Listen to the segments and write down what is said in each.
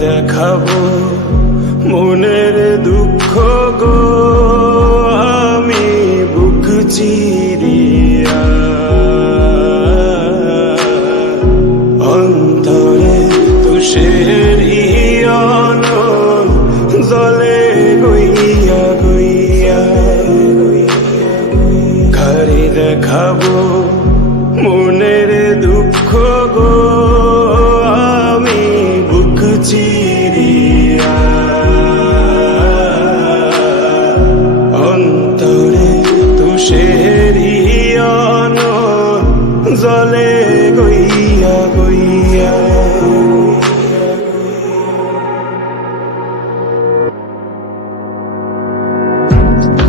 দেখাবো মনের দুঃখ গো। আমি বুক চিরিয়া অন্তরে তুষের জলে গইয়া গইয়া। ঘরে দেখাবো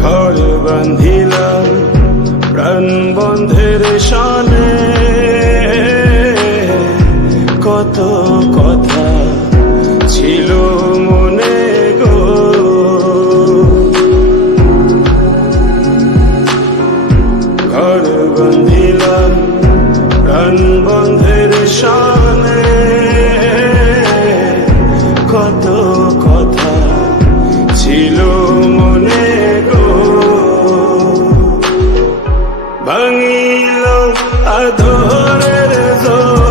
ঘর বান্ধিলাম প্রাণ বন্ধের সনে কত কথা ছিল মনে গো। ঘর বান্ধিলাম প্রাণ বন্ধের সনে আধরের দোল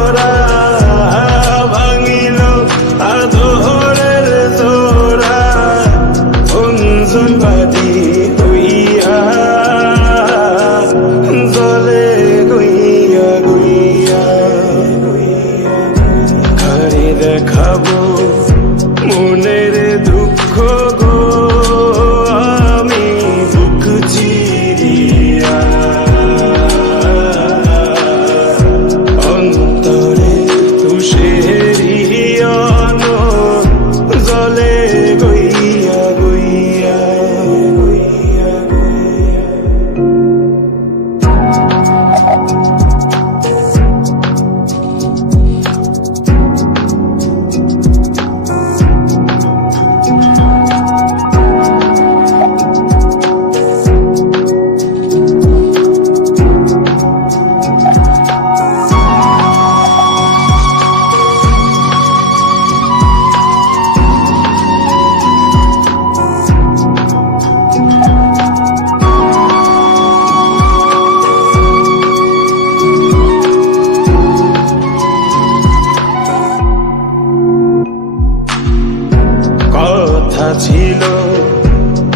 ছিল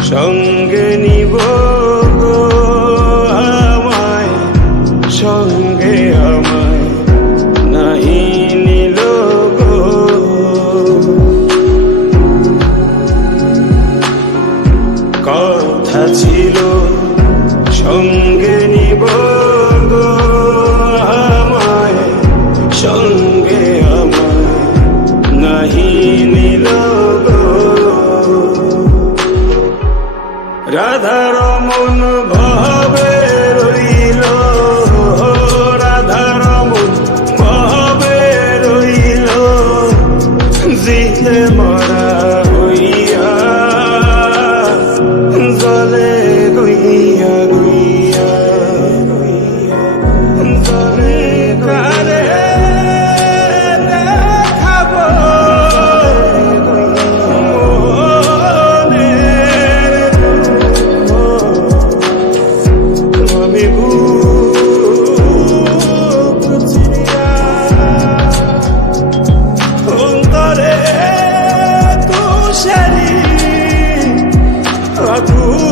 সঙ্গে নিব আমায় সঙ্গে আমায় নিল কথা ছিল সঙ্গে নিব morar. Raju.